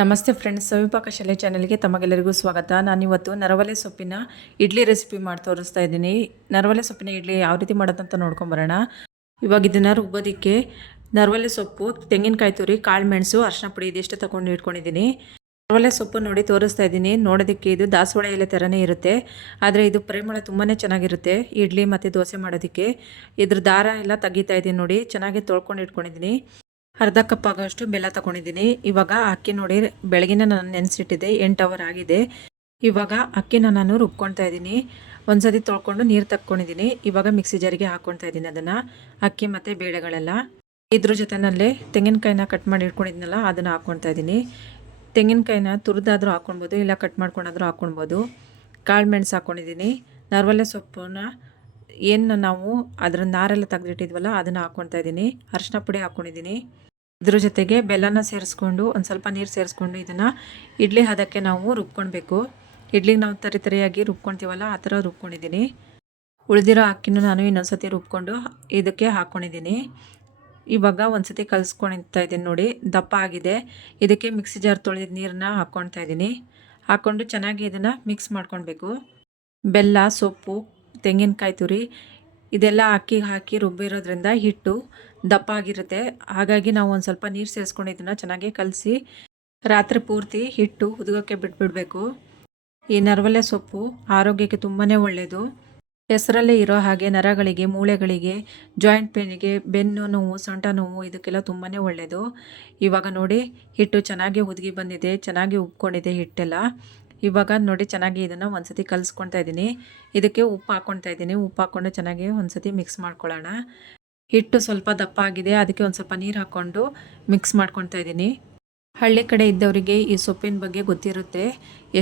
ನಮಸ್ತೆ ಫ್ರೆಂಡ್ಸ್, ಸವಿಪಾಕ ಶಾಲೆ ಚಾನೆಲ್ಗೆ ತಮಗೆಲ್ಲರಿಗೂ ಸ್ವಾಗತ. ನಾನಿವತ್ತು ನರವಲೆ ಸೊಪ್ಪಿನ ಇಡ್ಲಿ ರೆಸಿಪಿ ಮಾಡಿ ತೋರಿಸ್ತಾ ಇದ್ದೀನಿ. ನರವಲೆ ಸೊಪ್ಪಿನ ಇಡ್ಲಿ ಯಾವ ರೀತಿ ಮಾಡೋದಂತ ನೋಡ್ಕೊಂಬರೋಣ. ಇವಾಗ ಇದನ್ನು ರುಬ್ಬೋದಕ್ಕೆ ನರವಲೆ ಸೊಪ್ಪು, ತೆಂಗಿನಕಾಯಿ ತುರಿ, ಕಾಳು ಮೆಣಸು, ಅರಿಶಿನ ಪುಡಿ ಇದಿಷ್ಟು ತಗೊಂಡು ಇಟ್ಕೊಂಡಿದ್ದೀನಿ. ನರವಲೆ ಸೊಪ್ಪು ನೋಡಿ ತೋರಿಸ್ತಾ ಇದ್ದೀನಿ. ನೋಡೋದಕ್ಕೆ ಇದು ದಾಸವಾಳ ಎಲೆ ಥರನೇ ಇರುತ್ತೆ, ಆದರೆ ಇದು ಪರಿಮಳ ತುಂಬಾ ಚೆನ್ನಾಗಿರುತ್ತೆ ಇಡ್ಲಿ ಮತ್ತು ದೋಸೆ ಮಾಡೋದಕ್ಕೆ. ಇದ್ರ ದಾರ ಎಲ್ಲ ತೆಗಿತಾ ಇದ್ದೀನಿ ನೋಡಿ. ಚೆನ್ನಾಗಿ ತೊಳ್ಕೊಂಡು ಇಟ್ಕೊಂಡಿದ್ದೀನಿ. ಅರ್ಧ ಕಪ್ ಆಗೋಷ್ಟು ಬೆಲ್ಲ ತಗೊಂಡಿದ್ದೀನಿ. ಇವಾಗ ಅಕ್ಕಿ ನೋಡಿ, ಬೆಳಗಿನ ನಾನು ನೆನೆಸಿಟ್ಟಿದ್ದೆ, 8 ಅವರ್ ಆಗಿದೆ. ಇವಾಗ ಅಕ್ಕಿನ ನಾನು ರುಬ್ಕೊಳ್ತಾ ಇದ್ದೀನಿ. ಒಂದ್ಸತಿ ತೊಳ್ಕೊಂಡು ನೀರು ತಕ್ಕೊಂಡಿದ್ದೀನಿ. ಇವಾಗ ಮಿಕ್ಸಿ ಜಾರಿಗೆ ಹಾಕ್ಕೊಳ್ತಾ ಇದ್ದೀನಿ ಅದನ್ನು, ಅಕ್ಕಿ ಮತ್ತು ಬೇಳೆಗಳೆಲ್ಲ. ಇದ್ರ ಜೊತೆನಲ್ಲೇ ತೆಂಗಿನಕಾಯಿನ ಕಟ್ ಮಾಡಿ ಇಟ್ಕೊಂಡಿದ್ನಲ್ಲ ಅದನ್ನು ಹಾಕ್ಕೊಳ್ತಾ ಇದ್ದೀನಿ. ತೆಂಗಿನಕಾಯಿನ ತುರಿದಾದರೂ ಹಾಕ್ಕೊಳ್ಬೋದು, ಇಲ್ಲ ಕಟ್ ಮಾಡ್ಕೊಂಡಾದರೂ ಹಾಕ್ಕೊಳ್ಬೋದು. ಕಾಳು ಮೆಣಸು ಹಾಕ್ಕೊಂಡಿದ್ದೀನಿ. ನರವಲೆ ಸೊಪ್ಪನ್ನ ಏನು ನಾವು ಅದರ ನಾರೆಲ್ಲ ತೆಗೆದಿಟ್ಟಿದ್ವಲ್ಲ ಅದನ್ನು ಹಾಕ್ಕೊಳ್ತಾ ಇದ್ದೀನಿ. ಅರಿಶಿನ ಪುಡಿ ಹಾಕ್ಕೊಂಡಿದ್ದೀನಿ. ಇದ್ರ ಜೊತೆಗೆ ಬೆಲ್ಲನ ಸೇರಿಸ್ಕೊಂಡು ಒಂದು ಸ್ವಲ್ಪ ನೀರು ಸೇರಿಸ್ಕೊಂಡು ಇದನ್ನು ಇಡ್ಲಿ ಹದಕ್ಕೆ ನಾವು ರುಬ್ಕೊಳ್ಬೇಕು. ಇಡ್ಲಿಗೆ ನಾವು ತರಿಯಾಗಿ ರುಬ್ಕೊಳ್ತೀವಲ್ಲ ಆ ಥರ ರುಬ್ಕೊಂಡಿದ್ದೀನಿ. ಉಳಿದಿರೋ ಅಕ್ಕಿನೂ ನಾನು ಇನ್ನೊಂದ್ಸತಿ ರುಬ್ಕೊಂಡು ಇದಕ್ಕೆ ಹಾಕ್ಕೊಂಡಿದ್ದೀನಿ. ಇವಾಗ ಒಂದ್ಸತಿ ಕಲಿಸ್ಕೊಳ್ತಾ ಇದ್ದೀನಿ ನೋಡಿ, ದಪ್ಪ ಆಗಿದೆ. ಇದಕ್ಕೆ ಮಿಕ್ಸಿ ಜಾರ್ ತೊಳೆದಿದ್ದ ನೀರನ್ನ ಹಾಕ್ಕೊಳ್ತಾ ಇದ್ದೀನಿ. ಹಾಕ್ಕೊಂಡು ಚೆನ್ನಾಗಿ ಇದನ್ನು ಮಿಕ್ಸ್ ಮಾಡ್ಕೊಳ್ಬೇಕು. ಬೆಲ್ಲ, ಸೊಪ್ಪು, ತೆಂಗಿನಕಾಯಿ ತುರಿ ಇದೆಲ್ಲ ಅಕ್ಕಿಗೆ ಹಾಕಿ ರುಬ್ಬಿರೋದ್ರಿಂದ ಹಿಟ್ಟು ದಪ್ಪ ಆಗಿರುತ್ತೆ. ಹಾಗಾಗಿ ನಾವು ಒಂದು ಸ್ವಲ್ಪ ನೀರು ಸೇರಿಸ್ಕೊಂಡು ಇದನ್ನು ಚೆನ್ನಾಗಿ ಕಲಸಿ ರಾತ್ರಿ ಪೂರ್ತಿ ಹಿಟ್ಟು ಹುದುಗೋಕ್ಕೆ ಬಿಟ್ಬಿಡಬೇಕು. ಈ ನರವಲೆ ಸೊಪ್ಪು ಆರೋಗ್ಯಕ್ಕೆ ತುಂಬಾ ಒಳ್ಳೆಯದು. ಹೆಸರಲ್ಲೇ ಇರೋ ಹಾಗೆ ನರಗಳಿಗೆ, ಮೂಳೆಗಳಿಗೆ, ಜಾಯಿಂಟ್ ಪೇನಿಗೆ, ಬೆನ್ನು ನೋವು, ಸೊಂಟ ನೋವು ಇದಕ್ಕೆಲ್ಲ ತುಂಬಾ ಒಳ್ಳೆಯದು. ಇವಾಗ ನೋಡಿ ಹಿಟ್ಟು ಚೆನ್ನಾಗಿ ಹುದುಗಿ ಬಂದಿದೆ, ಚೆನ್ನಾಗಿ ಉಬ್ಕೊಂಡಿದೆ ಹಿಟ್ಟೆಲ್ಲ. ಇವಾಗ ನೋಡಿ ಚೆನ್ನಾಗಿ ಇದನ್ನು ಒಂದ್ಸತಿ ಕಲಿಸ್ಕೊಳ್ತಾ ಇದ್ದೀನಿ. ಇದಕ್ಕೆ ಉಪ್ಪು ಹಾಕ್ಕೊಳ್ತಾ ಇದ್ದೀನಿ. ಉಪ್ಪು ಹಾಕ್ಕೊಂಡು ಚೆನ್ನಾಗಿ ಒಂದ್ಸತಿ ಮಿಕ್ಸ್ ಮಾಡ್ಕೊಳ್ಳೋಣ. ಹಿಟ್ಟು ಸ್ವಲ್ಪ ದಪ್ಪ ಆಗಿದೆ, ಅದಕ್ಕೆ ಒಂದು ಸ್ವಲ್ಪ ನೀರು ಹಾಕ್ಕೊಂಡು ಮಿಕ್ಸ್ ಮಾಡ್ಕೊಳ್ತಾ ಇದ್ದೀನಿ. ಹಳ್ಳಿ ಕಡೆ ಇದ್ದವರಿಗೆ ಈ ಸೊಪ್ಪಿನ ಬಗ್ಗೆ ಗೊತ್ತಿರುತ್ತೆ,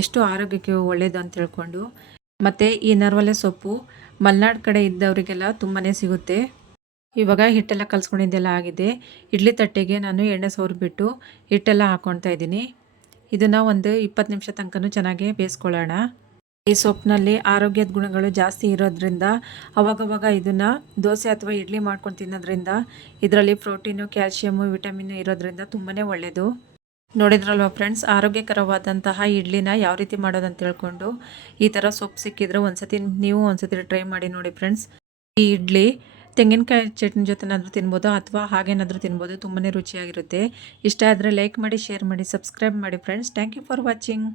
ಎಷ್ಟು ಆರೋಗ್ಯಕ್ಕೆ ಒಳ್ಳೆಯದು ಅಂತ ತಿಳ್ಕೊಂಡು. ಮತ್ತು ಈ ನರವಲೆ ಸೊಪ್ಪು ಮಲೆನಾಡು ಕಡೆ ಇದ್ದವರಿಗೆಲ್ಲ ತುಂಬಾ ಸಿಗುತ್ತೆ. ಇವಾಗ ಹಿಟ್ಟೆಲ್ಲ ಕಲಿಸ್ಕೊಂಡಿದ್ದೆಲ್ಲ ಆಗಿದೆ. ಇಡ್ಲಿ ತಟ್ಟೆಗೆ ನಾನು ಎಣ್ಣೆ ಸವರ್ಬಿಟ್ಟು ಹಿಟ್ಟೆಲ್ಲ ಹಾಕ್ಕೊಳ್ತಾ ಇದ್ದೀನಿ. ಇದನ್ನು ಒಂದು 20 ನಿಮಿಷ ತನಕ ಚೆನ್ನಾಗಿ ಬೇಯಿಸ್ಕೊಳ್ಳೋಣ. ಈ ಸೊಪ್ಪಿನಲ್ಲಿ ಆರೋಗ್ಯದ ಗುಣಗಳು ಜಾಸ್ತಿ ಇರೋದ್ರಿಂದ ಅವಾಗವಾಗ ಇದನ್ನು ದೋಸೆ ಅಥವಾ ಇಡ್ಲಿ ಮಾಡ್ಕೊಂಡು ತಿನ್ನೋದ್ರಿಂದ ಇದರಲ್ಲಿ ಪ್ರೋಟೀನು, ಕ್ಯಾಲ್ಶಿಯಮು, ವಿಟಮಿನ್ ಇರೋದ್ರಿಂದ ತುಂಬಾ ಒಳ್ಳೆಯದು. ನೋಡಿದ್ರಲ್ವ ಫ್ರೆಂಡ್ಸ್, ಆರೋಗ್ಯಕರವಾದಂತಹ ಇಡ್ಲಿನ ಯಾವ ರೀತಿ ಮಾಡೋದಂತ ತಿಳ್ಕೊಂಡು ಈ ಥರ ಸೊಪ್ಪು ಸಿಕ್ಕಿದ್ರೆ ನೀವು ಒಂದ್ಸತಿ ಟ್ರೈ ಮಾಡಿ ನೋಡಿ ಫ್ರೆಂಡ್ಸ್. ಈ ಇಡ್ಲಿ ತೆಂಗಿನಕಾಯಿ ಚಟ್ನಿ ಜೊತೆನಾದರೂ ತಿನ್ಬೋದು ಅಥವಾ ಹಾಗೇನಾದರೂ ತಿನ್ಬೋದು. ತುಂಬಾ ರುಚಿಯಾಗಿರುತ್ತೆ. ಇಷ್ಟ ಆದರೆ ಲೈಕ್ ಮಾಡಿ, ಶೇರ್ ಮಾಡಿ, ಸಬ್ಸ್ಕ್ರೈಬ್ ಮಾಡಿ friends. Thank you for watching.